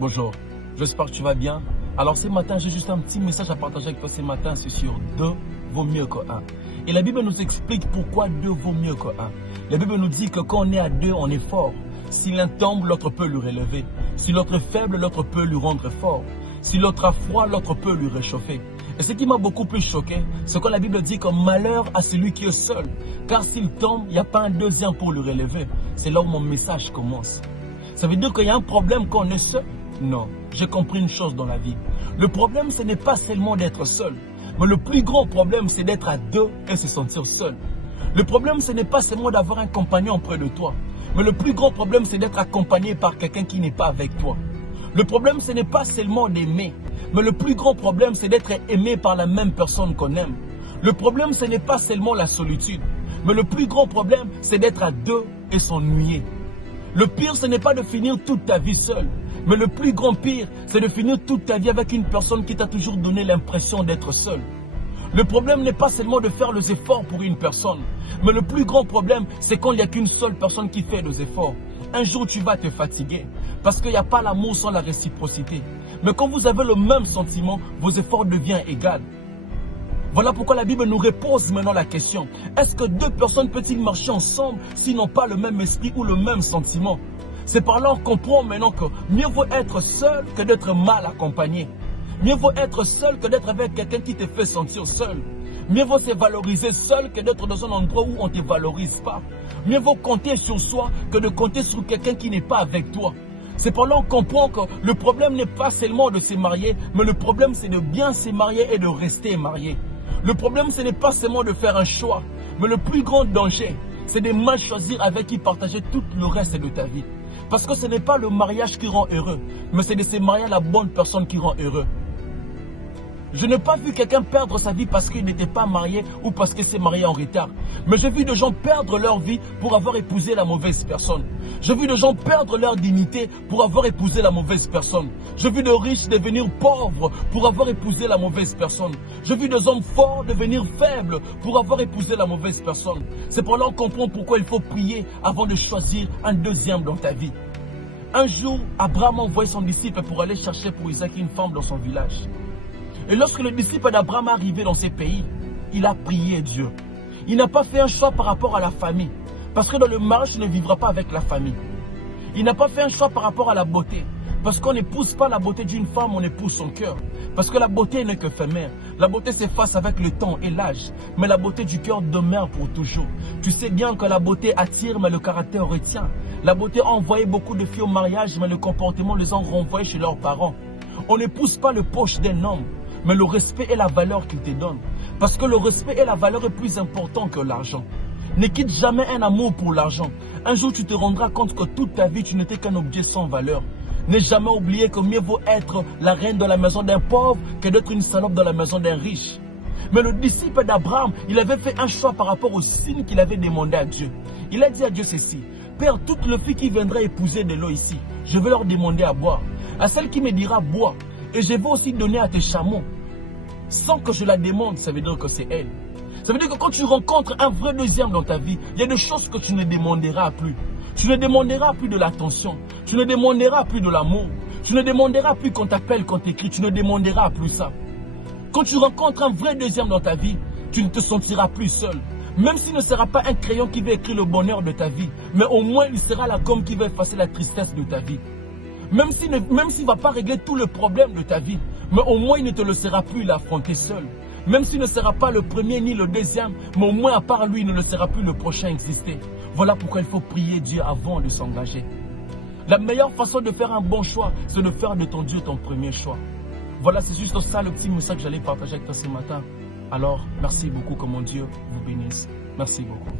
Bonjour, j'espère que tu vas bien. Alors ce matin, j'ai juste un petit message à partager avec toi ce matin, c'est sur 2 vaut mieux que 1. Et la Bible nous explique pourquoi 2 vaut mieux que 1. La Bible nous dit que quand on est à 2, on est fort. Si l'un tombe, l'autre peut le relever. Si l'autre est faible, l'autre peut lui rendre fort. Si l'autre a froid, l'autre peut lui réchauffer. Et ce qui m'a beaucoup plus choqué, c'est que la Bible dit que malheur à celui qui est seul. Car s'il tombe, il n'y a pas un deuxième pour le relever. C'est là où mon message commence. Ça veut dire qu'il y a un problème quand on est seul? Non, j'ai compris une chose dans la vie. Le problème, ce n'est pas seulement d'être seul. Mais le plus grand problème, c'est d'être à 2 et se sentir seul. Le problème, ce n'est pas seulement d'avoir un compagnon près de toi. Mais le plus grand problème, c'est d'être accompagné par quelqu'un qui n'est pas avec toi. Le problème, ce n'est pas seulement d'aimer. Mais le plus grand problème, c'est d'être aimé par la même personne qu'on aime. Le problème, ce n'est pas seulement la solitude. Mais le plus grand problème, c'est d'être à 2 et s'ennuyer. Le pire, ce n'est pas de finir toute ta vie seule. Mais le plus grand pire, c'est de finir toute ta vie avec une personne qui t'a toujours donné l'impression d'être seule. Le problème n'est pas seulement de faire les efforts pour une personne. Mais le plus grand problème, c'est quand il n'y a qu'une seule personne qui fait les efforts. Un jour, tu vas te fatiguer. Parce qu'il n'y a pas l'amour sans la réciprocité. Mais quand vous avez le même sentiment, vos efforts deviennent égaux. Voilà pourquoi la Bible nous repose maintenant la question. Est-ce que 2 personnes peuvent-ils marcher ensemble s'ils n'ont pas le même esprit ou le même sentiment? C'est par là qu'on comprend maintenant que mieux vaut être seul que d'être mal accompagné. Mieux vaut être seul que d'être avec quelqu'un qui te fait sentir seul. Mieux vaut se valoriser seul que d'être dans un endroit où on ne te valorise pas. Mieux vaut compter sur soi que de compter sur quelqu'un qui n'est pas avec toi. C'est par là qu'on comprend que le problème n'est pas seulement de se marier, mais le problème c'est de bien se marier et de rester marié. Le problème ce n'est pas seulement de faire un choix, mais le plus grand danger, c'est de mal choisir avec qui partager tout le reste de ta vie. Parce que ce n'est pas le mariage qui rend heureux, mais c'est de se marier à la bonne personne qui rend heureux. Je n'ai pas vu quelqu'un perdre sa vie parce qu'il n'était pas marié ou parce qu'il s'est marié en retard. Mais j'ai vu des gens perdre leur vie pour avoir épousé la mauvaise personne. J'ai vu des gens perdre leur dignité pour avoir épousé la mauvaise personne. J'ai vu des riches devenir pauvres pour avoir épousé la mauvaise personne. J'ai vu des hommes forts devenir faibles pour avoir épousé la mauvaise personne. C'est pour là qu'on comprend pourquoi il faut prier avant de choisir un deuxième dans ta vie. Un jour, Abraham a envoyé son disciple pour aller chercher pour Isaac une femme dans son village. Et lorsque le disciple d'Abraham est arrivé dans ces pays, il a prié Dieu. Il n'a pas fait un choix par rapport à la famille. Parce que dans le mariage, tu ne vivras pas avec la famille. Il n'a pas fait un choix par rapport à la beauté. Parce qu'on n'épouse pas la beauté d'une femme, on épouse son cœur. Parce que la beauté n'est qu'éphémère. La beauté s'efface avec le temps et l'âge. Mais la beauté du cœur demeure pour toujours. Tu sais bien que la beauté attire, mais le caractère retient. La beauté a envoyé beaucoup de filles au mariage, mais le comportement les a renvoyés chez leurs parents. On n'épouse pas le poche d'un homme, mais le respect et la valeur qu'il te donne. Parce que le respect et la valeur est plus important que l'argent. Ne quitte jamais un amour pour l'argent. Un jour, tu te rendras compte que toute ta vie, tu n'étais qu'un objet sans valeur. N'aie jamais oublié que mieux vaut être la reine dans la maison d'un pauvre que d'être une salope dans la maison d'un riche. Mais le disciple d'Abraham, il avait fait un choix par rapport au signe qu'il avait demandé à Dieu. Il a dit à Dieu ceci: Père, toutes les filles qui viendraient épouser de l'eau ici, je vais leur demander à boire. À celle qui me dira bois, et je vais aussi donner à tes chameaux. Sans que je la demande, ça veut dire que c'est elle. Ça veut dire que quand tu rencontres un vrai deuxième dans ta vie, il y a des choses que tu ne demanderas plus. Tu ne demanderas plus de l'attention. Tu ne demanderas plus de l'amour. Tu ne demanderas plus qu'on t'appelle, qu'on t'écrit. Tu ne demanderas plus ça. Quand tu rencontres un vrai deuxième dans ta vie, tu ne te sentiras plus seul. Même s'il ne sera pas un crayon qui va écrire le bonheur de ta vie, mais au moins il sera la gomme qui va effacer la tristesse de ta vie. Même s'il ne va pas régler tous les problèmes de ta vie, mais au moins il ne te laissera plus l'affronter seul. Même s'il ne sera pas le premier ni le deuxième, mais au moins à part lui, il ne laissera plus le prochain exister. Voilà pourquoi il faut prier Dieu avant de s'engager. La meilleure façon de faire un bon choix, c'est de faire de ton Dieu ton premier choix. Voilà, c'est juste ça le petit message que j'allais partager avec toi ce matin. Alors, merci beaucoup, que mon Dieu vous bénisse. Merci beaucoup.